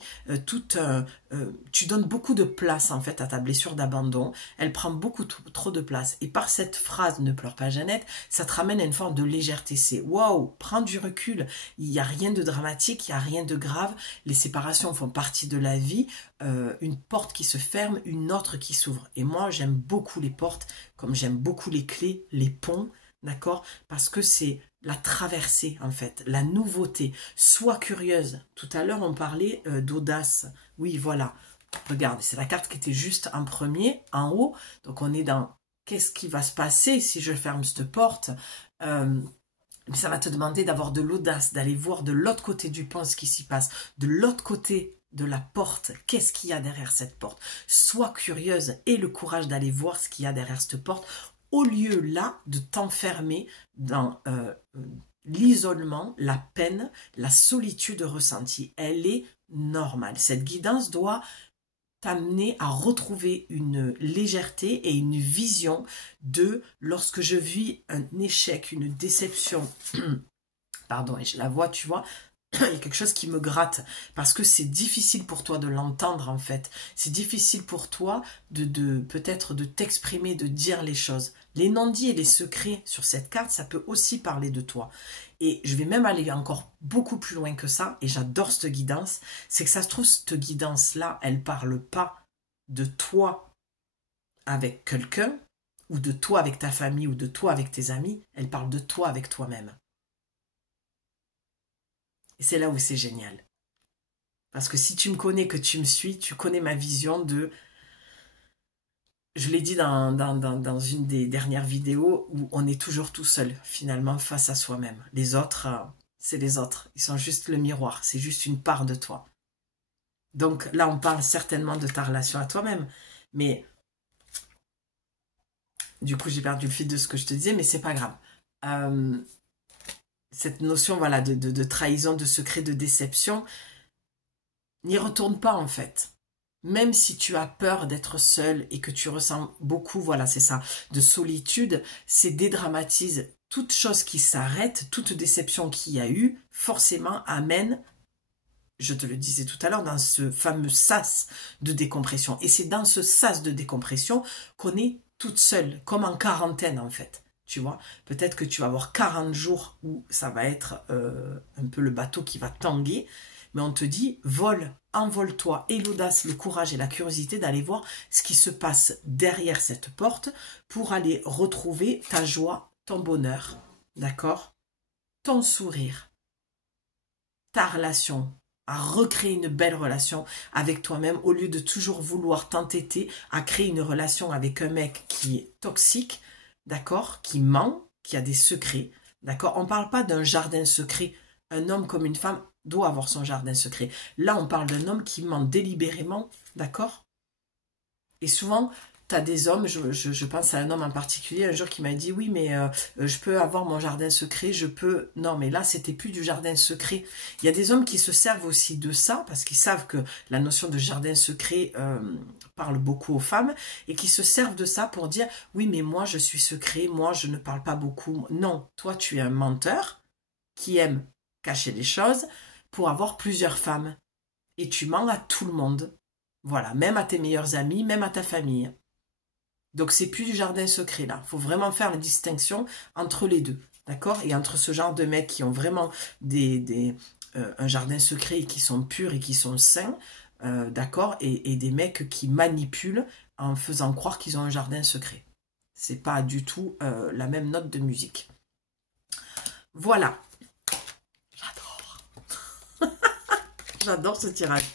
tu donnes beaucoup de place en fait à ta blessure d'abandon, elle prend beaucoup trop de place. Et par cette phrase « ne pleure pas Jeannette », ça te ramène à une forme de légèreté. C'est « waouh, prends du recul, il n'y a rien de dramatique, il n'y a rien de grave, les séparations font partie de la vie, une porte qui se ferme, une autre qui s'ouvre. » Et moi, j'aime beaucoup les portes, comme j'aime beaucoup les clés, les ponts, d'accord? Parce que c'est la traversée, en fait, la nouveauté. Sois curieuse. Tout à l'heure, on parlait d'audace. Oui, voilà. Regarde, c'est la carte qui était juste en premier, en haut. Donc, on est dans qu'est-ce qui va se passer si je ferme cette porte? Ça va te demander d'avoir de l'audace, d'aller voir de l'autre côté du pont ce qui s'y passe, de l'autre côté de la porte, qu'est-ce qu'il y a derrière cette porte? Sois curieuse et le courage d'aller voir ce qu'il y a derrière cette porte, au lieu là de t'enfermer dans l'isolement, la peine, la solitude ressentie. Elle est normale. Cette guidance doit t'amener à retrouver une légèreté et une vision de lorsque je vis un échec, une déception, pardon, et je la vois, tu vois, il y a quelque chose qui me gratte, parce que c'est difficile pour toi de l'entendre en fait. C'est difficile pour toi de peut-être de t'exprimer, de dire les choses. Les non-dits et les secrets sur cette carte, ça peut aussi parler de toi. Et je vais même aller encore beaucoup plus loin que ça, et j'adore cette guidance, c'est que ça se trouve, cette guidance-là, elle parle pas de toi avec quelqu'un, ou de toi avec ta famille, ou de toi avec tes amis, elle parle de toi avec toi-même. Et c'est là où c'est génial. Parce que si tu me connais, que tu me suis, tu connais ma vision de... Je l'ai dit dans une des dernières vidéos, où on est toujours tout seul, finalement, face à soi-même. Les autres, c'est les autres. Ils sont juste le miroir. C'est juste une part de toi. Donc là, on parle certainement de ta relation à toi-même. Mais du coup, j'ai perdu le fil de ce que je te disais, mais c'est pas grave. Cette notion, voilà, de trahison, de secret, de déception, n'y retourne pas en fait. Même si tu as peur d'être seul et que tu ressens beaucoup, voilà, c'est ça, de solitude, c'est dédramatise. Toute chose qui s'arrête, toute déception qu'il y a eu, forcément amène, je te le disais tout à l'heure, dans ce fameux sas de décompression. Et c'est dans ce sas de décompression qu'on est toute seule, comme en quarantaine en fait. Tu vois, peut-être que tu vas avoir 40 jours où ça va être un peu le bateau qui va tanguer, mais on te dit, vole, envole-toi, aie l'audace, le courage et la curiosité d'aller voir ce qui se passe derrière cette porte pour aller retrouver ta joie, ton bonheur, d'accord? Ton sourire, ta relation, à recréer une belle relation avec toi-même au lieu de toujours vouloir t'entêter à créer une relation avec un mec qui est toxique, d'accord, qui ment, qui a des secrets, d'accord. On ne parle pas d'un jardin secret. Un homme comme une femme doit avoir son jardin secret. Là, on parle d'un homme qui ment délibérément, d'accord. Et souvent, tu as des hommes, je pense à un homme en particulier, un jour qui m'a dit, oui, mais je peux avoir mon jardin secret, je peux... Non, mais là, c'était plus du jardin secret. Il y a des hommes qui se servent aussi de ça, parce qu'ils savent que la notion de jardin secret parle beaucoup aux femmes, et qui se servent de ça pour dire, oui, mais moi, je suis secret, moi, je ne parle pas beaucoup. Non, toi, tu es un menteur qui aime cacher les choses pour avoir plusieurs femmes. Et tu mens à tout le monde. Voilà, même à tes meilleurs amis, même à ta famille. Donc, c'est plus du jardin secret, là. Il faut vraiment faire la distinction entre les deux, d'accord? Et entre ce genre de mecs qui ont vraiment un jardin secret et qui sont purs et qui sont sains, d'accord? Et des mecs qui manipulent en faisant croire qu'ils ont un jardin secret. C'est pas du tout la même note de musique. Voilà. J'adore. J'adore ce tirage.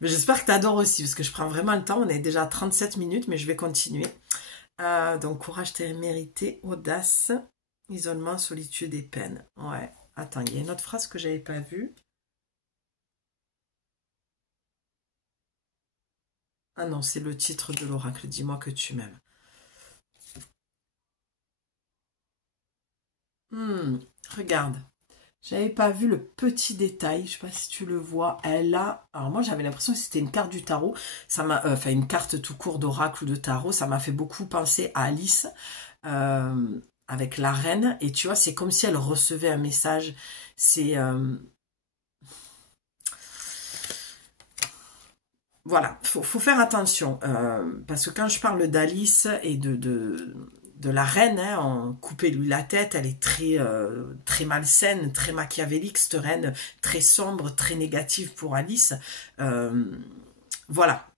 Mais j'espère que tu adores aussi, parce que je prends vraiment le temps. On est déjà à 37 minutes, mais je vais continuer. Donc, courage mérité, audace, isolement, solitude et peine. Ouais. Attends, il y a une autre phrase que j'avais pas vue. Ah non, c'est le titre de l'oracle. Dis-moi que tu m'aimes. Regarde. J'avais pas vu le petit détail, je sais pas si tu le vois, elle a... Alors moi j'avais l'impression que c'était une carte du tarot, ça m'a, enfin une carte tout court d'oracle ou de tarot, ça m'a fait beaucoup penser à Alice, avec la reine, et tu vois, c'est comme si elle recevait un message, c'est... Voilà, faut faire attention, parce que quand je parle d'Alice et de la reine, hein, on coupait-lui la tête, elle est très malsaine, très machiavélique, cette reine, très sombre, très négative pour Alice. Voilà,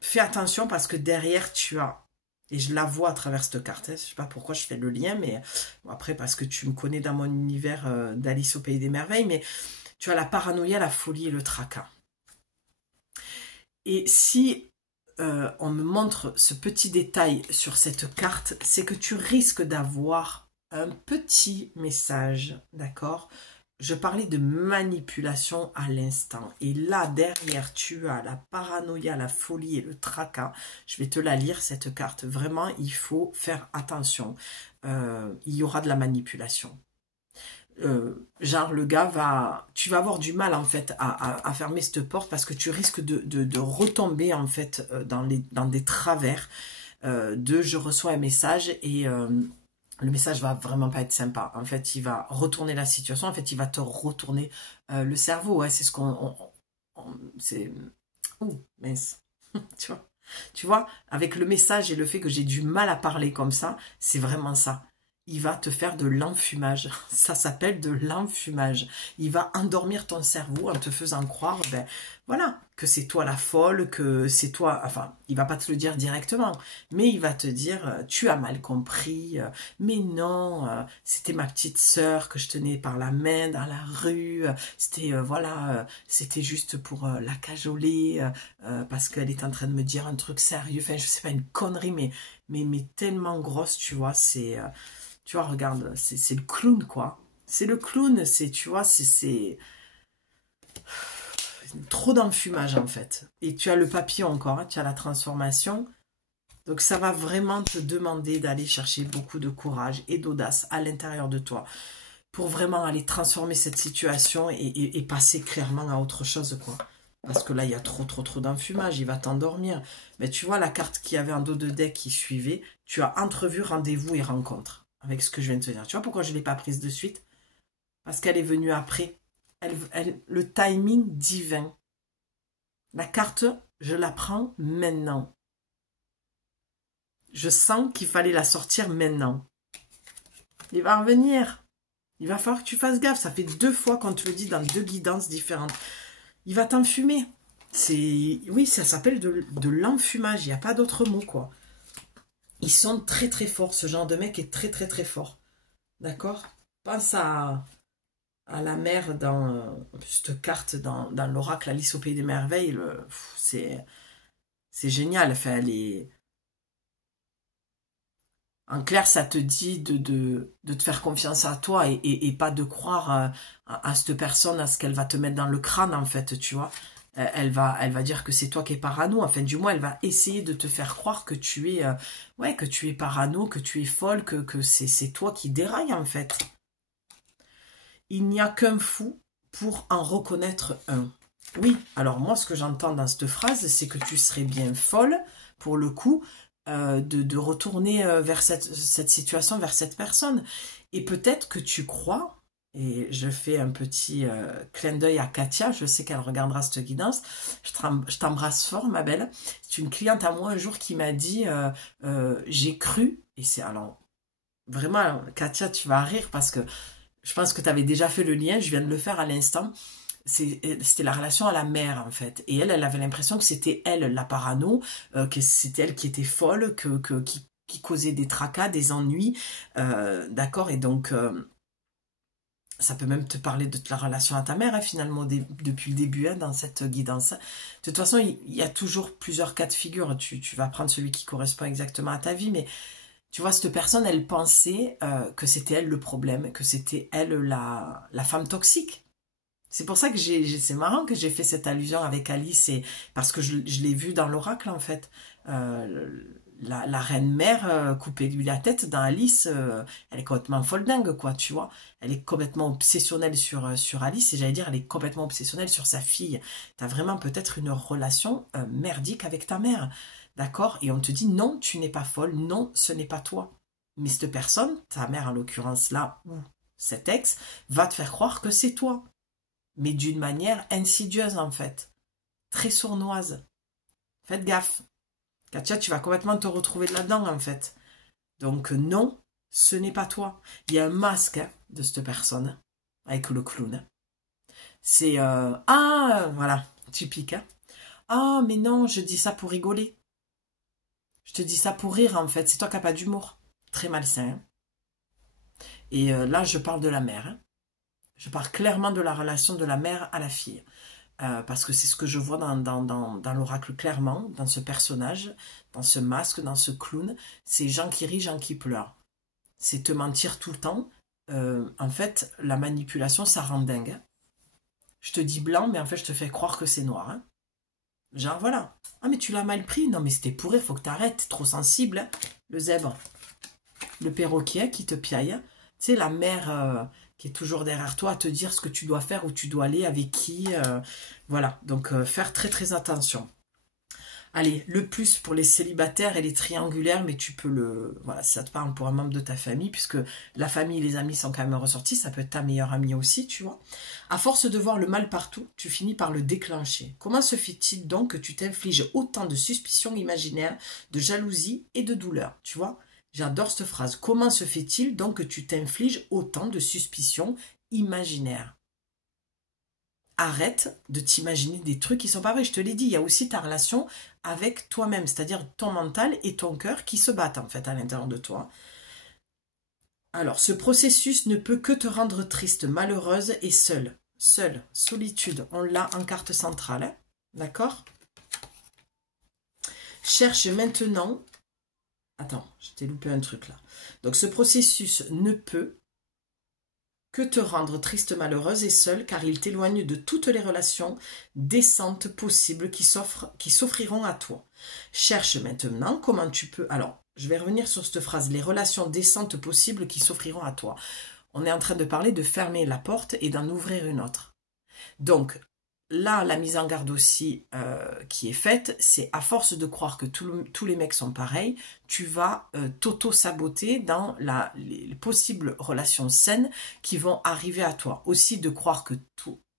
fais attention parce que derrière tu as, et je la vois à travers cette carte, hein, je ne sais pas pourquoi je fais le lien, mais bon, après parce que tu me connais dans mon univers d'Alice au Pays des Merveilles, mais tu as la paranoïa, la folie et le tracas. Et si on me montre ce petit détail sur cette carte, c'est que tu risques d'avoir un petit message, d'accord? Je parlais de manipulation à l'instant. Et là, derrière, tu as la paranoïa, la folie et le tracas. Je vais te la lire, cette carte. Vraiment, il faut faire attention. Il y aura de la manipulation. Genre le gars tu vas avoir du mal en fait à fermer cette porte parce que tu risques de retomber en fait dans des travers je reçois un message et le message va vraiment pas être sympa. En fait, il va retourner la situation. En fait, il va te retourner le cerveau. Ouais, c'est ce qu'on... c'est... Ouh, mince. Tu vois? Tu vois, avec le message et le fait que j'ai du mal à parler comme ça, c'est vraiment ça. Il va te faire de l'enfumage. Ça s'appelle de l'enfumage. Il va endormir ton cerveau en te faisant croire, ben voilà, que c'est toi la folle, que c'est toi. Enfin, il va pas te le dire directement, mais il va te dire, tu as mal compris. Mais non, c'était ma petite sœur que je tenais par la main dans la rue. C'était voilà, c'était juste pour la cajoler parce qu'elle est en train de me dire un truc sérieux. Enfin, je sais pas, une connerie, mais tellement grosse, tu vois. Tu vois, regarde, c'est le clown, quoi. C'est le clown, c'est, tu vois, c'est trop d'enfumage, en fait. Et tu as le papillon encore, hein, tu as la transformation. Donc, ça va vraiment te demander d'aller chercher beaucoup de courage et d'audace à l'intérieur de toi pour vraiment aller transformer cette situation et passer clairement à autre chose, quoi. Parce que là, il y a trop d'enfumage, il va t'endormir. Mais tu vois, la carte qu'il y avait en dos de deck qui suivait, tu as entrevu, rendez-vous et rencontre. Avec ce que je viens de te dire. Tu vois pourquoi je ne l'ai pas prise de suite? Parce qu'elle est venue après. Le timing divin. La carte, je la prends maintenant. Je sens qu'il fallait la sortir maintenant. Il va revenir. Il va falloir que tu fasses gaffe. Ça fait 2 fois qu'on te le dit dans 2 guidances différentes. Il va t'enfumer. Oui, ça s'appelle de l'enfumage. Il n'y a pas d'autre mot, quoi. Ils sont très forts. Ce genre de mec est très fort. D'accord? Pense à la mère dans cette carte dans l'oracle Alice au Pays des Merveilles. C'est génial. Enfin, en clair, ça te dit de te faire confiance à toi et pas de croire à cette personne, à ce qu'elle va te mettre dans le crâne, en fait, tu vois. Elle va dire que c'est toi qui es parano. Enfin, du moins, elle va essayer de te faire croire que tu es, ouais, que tu es parano, que tu es folle, que c'est toi qui déraille, en fait. Il n'y a qu'un fou pour en reconnaître un. Oui, alors moi, ce que j'entends dans cette phrase, c'est que tu serais bien folle, pour le coup, de retourner vers cette situation, vers cette personne. Et peut-être que tu crois, et je fais un petit clin d'œil à Katia, je sais qu'elle regardera cette guidance, je t'embrasse fort, ma belle. C'est une cliente à moi un jour qui m'a dit, j'ai cru, et c'est alors, vraiment, Katia, tu vas rire parce que je pense que tu avais déjà fait le lien, je viens de le faire à l'instant. C'était la relation à la mère, en fait. Et elle avait l'impression que c'était elle, la parano, que c'était elle qui était folle, qui causait des tracas, des ennuis. D'accord? Et donc, ça peut même te parler de la relation à ta mère, hein, finalement, depuis le début, hein, dans cette guidance. De toute façon, il y a toujours plusieurs cas de figure. Tu vas prendre celui qui correspond exactement à ta vie, mais tu vois, cette personne, elle pensait que c'était elle le problème, que c'était elle la femme toxique. C'est pour ça que c'est marrant que j'ai fait cette allusion avec Alice, parce que je l'ai vu dans l'oracle, en fait. La reine-mère couper lui la tête dans Alice, elle est complètement folle dingue, quoi, tu vois. Elle est complètement obsessionnelle sur Alice, et j'allais dire, elle est complètement obsessionnelle sur sa fille. T'as vraiment peut-être une relation merdique avec ta mère. D'accord? Et on te dit, non, tu n'es pas folle, non, ce n'est pas toi. Mais cette personne, ta mère en l'occurrence là, ou cet ex, va te faire croire que c'est toi. Mais d'une manière insidieuse, en fait. Très sournoise. Faites gaffe. Katia, tu vas complètement te retrouver là-dedans, en fait. Donc non, ce n'est pas toi. Il y a un masque hein, de cette personne, avec le clown. C'est, ah, voilà, typique. Hein. Ah, mais non, je dis ça pour rigoler. Je te dis ça pour rire, en fait. C'est toi qui n'as pas d'humour. Très malsain. Hein. Et là, je parle de la mère. Hein. Je parle clairement de la relation de la mère à la fille. Parce que c'est ce que je vois dans l'oracle clairement, dans ce personnage, dans ce masque, dans ce clown. C'est Jean qui rit, Jean qui pleure. C'est te mentir tout le temps. En fait, la manipulation, ça rend dingue. Hein. Je te dis blanc, mais en fait, je te fais croire que c'est noir. Hein. Genre, voilà. Ah, mais tu l'as mal pris. Non, mais c'était pour rire, faut que t'arrêtes. T'es trop sensible. Hein. Le zèbre. Le perroquet qui te piaille. Tu sais, la mère qui est toujours derrière toi à te dire ce que tu dois faire, où tu dois aller, avec qui. Voilà. Donc, faire très attention. Allez, le plus pour les célibataires et les triangulaires, mais tu peux voilà, si ça te parle pour un membre de ta famille, puisque la famille et les amis sont quand même ressortis, ça peut être ta meilleure amie aussi, tu vois. À force de voir le mal partout, tu finis par le déclencher. Comment se fait-il donc que tu t'infliges autant de suspicions imaginaires, de jalousie et de douleur, tu vois? J'adore cette phrase. Comment se fait-il donc que tu t'infliges autant de suspicions imaginaires? Arrête de t'imaginer des trucs qui sont pas vrais. Je te l'ai dit, il y a aussi ta relation avec toi-même, c'est-à-dire ton mental et ton cœur qui se battent en fait à l'intérieur de toi. Alors, ce processus ne peut que te rendre triste, malheureuse et seule. Seule, solitude, on l'a en carte centrale, hein, d'accord? Cherche maintenant... Attends, je t'ai loupé un truc là. Donc, ce processus ne peut que te rendre triste, malheureuse et seule, car il t'éloigne de toutes les relations décentes possibles qui s'offriront à toi. Cherche maintenant comment tu peux... Alors, je vais revenir sur cette phrase, les relations décentes possibles qui s'offriront à toi. On est en train de parler de fermer la porte et d'en ouvrir une autre. Donc, là, la mise en garde aussi qui est faite, c'est à force de croire que tous les mecs sont pareils, tu vas t'auto-saboter dans les possibles relations saines qui vont arriver à toi. Aussi de croire que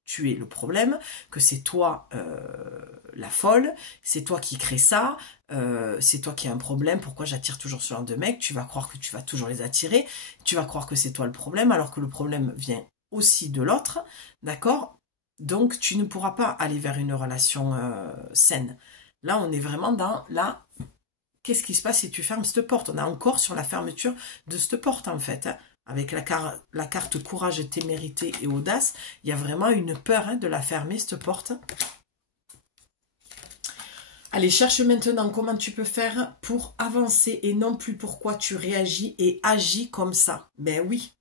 tu es le problème, que c'est toi la folle, c'est toi qui crée ça, c'est toi qui as un problème, pourquoi j'attire toujours ce genre de mecs, tu vas croire que tu vas toujours les attirer, tu vas croire que c'est toi le problème, alors que le problème vient aussi de l'autre, d'accord ? Donc, tu ne pourras pas aller vers une relation saine. Là, on est vraiment dans la... Qu'est-ce qui se passe si tu fermes cette porte? On est encore sur la fermeture de cette porte, en fait. Hein. Avec la carte courage, témérité et audace, il y a vraiment une peur de la fermer, cette porte. Allez, cherche maintenant comment tu peux faire pour avancer et non plus pourquoi tu réagis et agis comme ça. Ben oui.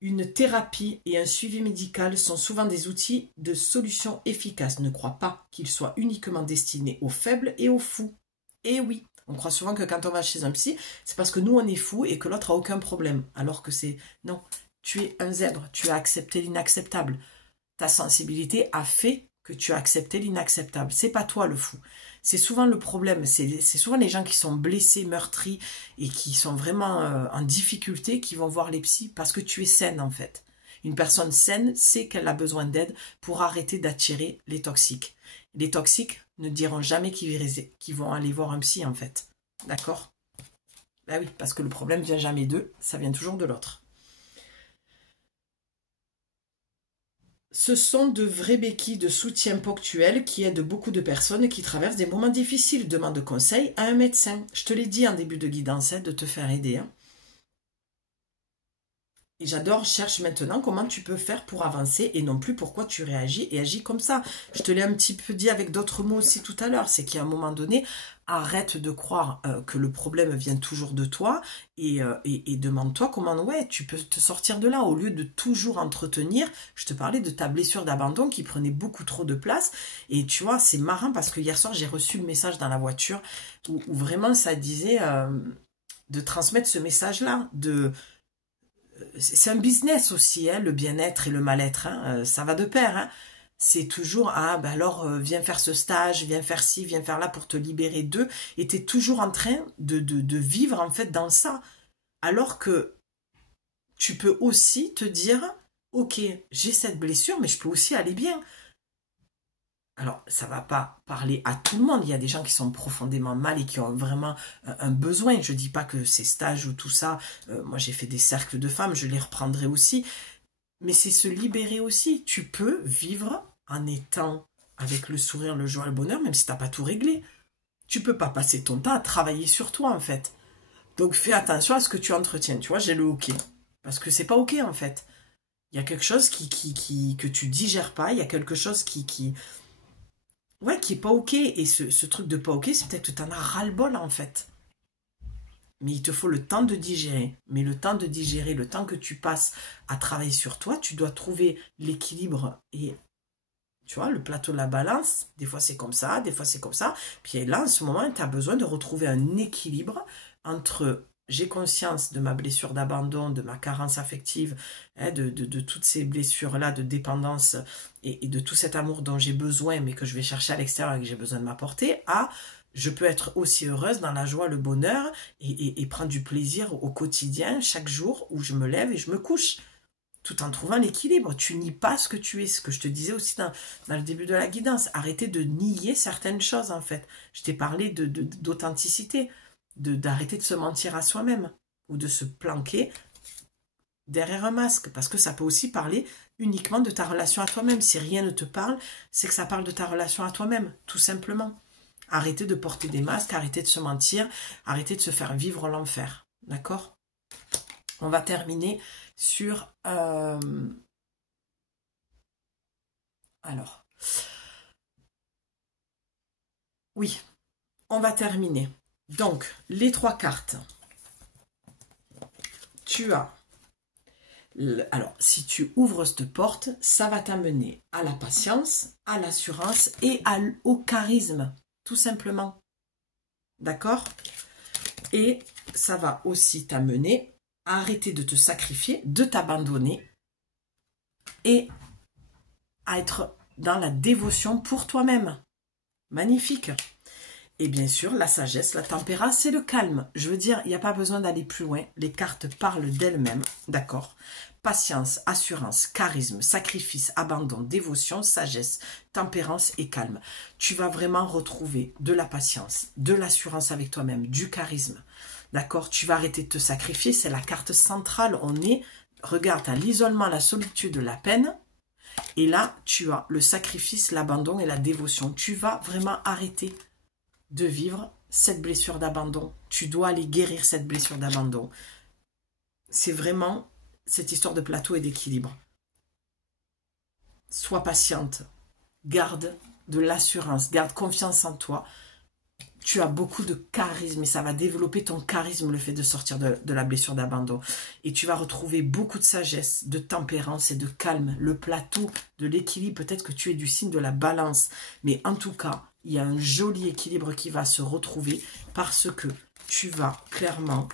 Une thérapie et un suivi médical sont souvent des outils de solution efficaces. Ne crois pas qu'ils soient uniquement destinés aux faibles et aux fous. Et oui, on croit souvent que quand on va chez un psy, c'est parce que nous on est fous et que l'autre a aucun problème. Alors que c'est... Non, tu es un zèbre, tu as accepté l'inacceptable. Ta sensibilité a fait que tu as accepté l'inacceptable. C'est pas toi le fou. C'est souvent le problème. C'est souvent les gens qui sont blessés, meurtris et qui sont vraiment en difficulté qui vont voir les psys parce que tu es saine en fait. Une personne saine sait qu'elle a besoin d'aide pour arrêter d'attirer les toxiques. Les toxiques ne diront jamais qu'ils vont aller voir un psy en fait. D'accord? Ben oui, parce que le problème vient jamais d'eux, ça vient toujours de l'autre. Ce sont de vrais béquilles de soutien ponctuel qui aident beaucoup de personnes qui traversent des moments difficiles. Demande conseil à un médecin. Je te l'ai dit en début de guidance, de te faire aider. Hein. Et j'adore, cherche maintenant comment tu peux faire pour avancer et non plus pourquoi tu réagis et agis comme ça. Je te l'ai un petit peu dit avec d'autres mots aussi tout à l'heure. C'est qu'à un moment donné, arrête de croire que le problème vient toujours de toi et demande-toi comment ouais, tu peux te sortir de là au lieu de toujours entretenir. Je te parlais de ta blessure d'abandon qui prenait beaucoup trop de place. Et tu vois, c'est marrant parce que hier soir, j'ai reçu le message dans la voiture où vraiment ça disait de transmettre ce message-là, c'est un business aussi, hein, le bien-être et le mal-être, hein, ça va de pair. Hein. C'est toujours, ah ben alors viens faire ce stage, viens faire ci, viens faire là pour te libérer d'eux. Et tu es toujours en train de vivre en fait dans ça. Alors que tu peux aussi te dire, ok, j'ai cette blessure, mais je peux aussi aller bien. Alors, ça ne va pas parler à tout le monde. Il y a des gens qui sont profondément mal et qui ont vraiment un besoin. Je ne dis pas que ces stages ou tout ça, moi j'ai fait des cercles de femmes, je les reprendrai aussi. Mais c'est se libérer aussi. Tu peux vivre en étant avec le sourire, le joie, le bonheur, même si tu n'as pas tout réglé. Tu ne peux pas passer ton temps à travailler sur toi, en fait. Donc, fais attention à ce que tu entretiens. Tu vois, j'ai le ok. Parce que c'est pas ok, en fait. Il y a quelque chose que tu digères pas. Il y a quelque chose ouais, qui est pas ok. Et ce truc de pas ok, c'est peut-être que tu en as ras-le-bol, en fait. Mais il te faut le temps de digérer. Mais le temps de digérer, le temps que tu passes à travailler sur toi, tu dois trouver l'équilibre et, tu vois, le plateau de la balance. Des fois, c'est comme ça, des fois, c'est comme ça. Puis là, en ce moment, tu as besoin de retrouver un équilibre entre j'ai conscience de ma blessure d'abandon, de ma carence affective, hein, de toutes ces blessures-là, de dépendance et de tout cet amour dont j'ai besoin, mais que je vais chercher à l'extérieur et que j'ai besoin de m'apporter, à Je peux être aussi heureuse dans la joie, le bonheur et prendre du plaisir au quotidien, chaque jour où je me lève et je me couche, tout en trouvant l'équilibre. Tu nies pas ce que tu es, ce que je te disais aussi dans le début de la guidance. Arrêtez de nier certaines choses, en fait. Je t'ai parlé d'authenticité, d'arrêter de se mentir à soi-même ou de se planquer derrière un masque, parce que ça peut aussi parler uniquement de ta relation à toi-même. Si rien ne te parle, c'est que ça parle de ta relation à toi-même, tout simplement. Arrêtez de porter des masques, arrêtez de se mentir, arrêtez de se faire vivre l'enfer. D'accord? On va terminer sur... Alors... Oui, on va terminer. Donc, les 3 cartes. Tu as... Alors, si tu ouvres cette porte, ça va t'amener à la patience, à l'assurance et au charisme, tout simplement. D'accord? Et ça va aussi t'amener à arrêter de te sacrifier, de t'abandonner et à être dans la dévotion pour toi-même. Magnifique! Et bien sûr, la sagesse, la tempérance, c'est le calme. Je veux dire, il n'y a pas besoin d'aller plus loin. Les cartes parlent d'elles-mêmes, d'accord? Patience, assurance, charisme, sacrifice, abandon, dévotion, sagesse, tempérance et calme. Tu vas vraiment retrouver de la patience, de l'assurance avec toi-même, du charisme. D'accord? Tu vas arrêter de te sacrifier. C'est la carte centrale. On est, regarde, à l'isolement, la solitude, la peine. Et là, tu as le sacrifice, l'abandon et la dévotion. Tu vas vraiment arrêter de vivre cette blessure d'abandon. Tu dois aller guérir cette blessure d'abandon. C'est vraiment cette histoire de plateau et d'équilibre. Sois patiente. Garde de l'assurance. Garde confiance en toi. Tu as beaucoup de charisme et ça va développer ton charisme, le fait de sortir de la blessure d'abandon. Et tu vas retrouver beaucoup de sagesse, de tempérance et de calme. Le plateau de l'équilibre, peut-être que tu es du signe de la balance. Mais en tout cas, il y a un joli équilibre qui va se retrouver parce que tu vas clairement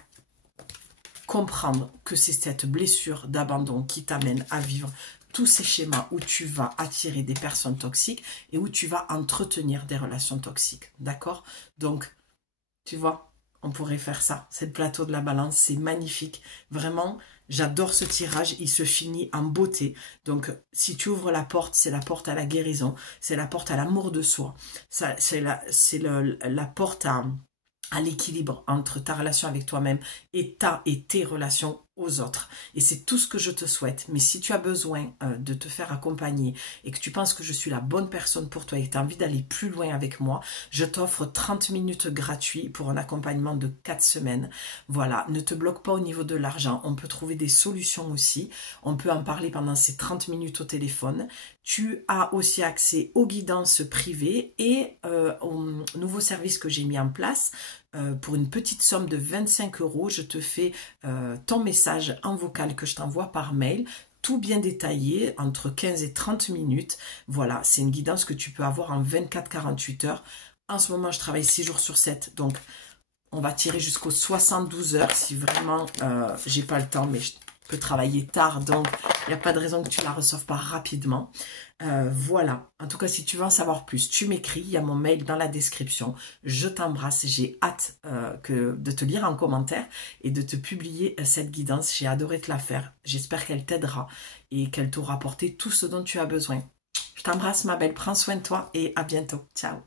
comprendre que c'est cette blessure d'abandon qui t'amène à vivre tous ces schémas où tu vas attirer des personnes toxiques et où tu vas entretenir des relations toxiques. D'accord? Donc, tu vois, on pourrait faire ça. C'est le plateau de la balance, c'est magnifique. Vraiment, j'adore ce tirage, il se finit en beauté. Donc, si tu ouvres la porte, c'est la porte à la guérison, c'est la porte à l'amour de soi. C'est la porte à l'équilibre entre ta relation avec toi-même et tes relations aux autres. Et c'est tout ce que je te souhaite. Mais si tu as besoin de te faire accompagner et que tu penses que je suis la bonne personne pour toi et que tu as envie d'aller plus loin avec moi, je t'offre 30 minutes gratuits pour un accompagnement de 4 semaines. Voilà, ne te bloque pas au niveau de l'argent. On peut trouver des solutions aussi. On peut en parler pendant ces 30 minutes au téléphone. Tu as aussi accès aux guidances privées et aux nouveaux services que j'ai mis en place. Pour une petite somme de 25 €, je te fais ton message en vocal que je t'envoie par mail, tout bien détaillé, entre 15 et 30 minutes. Voilà, c'est une guidance que tu peux avoir en 24-48 heures. En ce moment, je travaille 6 jours sur 7, donc on va tirer jusqu'aux 72 heures si vraiment j'ai pas le temps, mais je peux travailler tard, donc il n'y a pas de raison que tu la reçoives pas rapidement. Voilà, en tout cas si tu veux en savoir plus, tu m'écris, il y a mon mail dans la description. Je t'embrasse, j'ai hâte de te lire en commentaire et de te publier cette guidance. J'ai adoré te la faire, j'espère qu'elle t'aidera et qu'elle t'aura apporté tout ce dont tu as besoin. Je t'embrasse ma belle, prends soin de toi et à bientôt, ciao.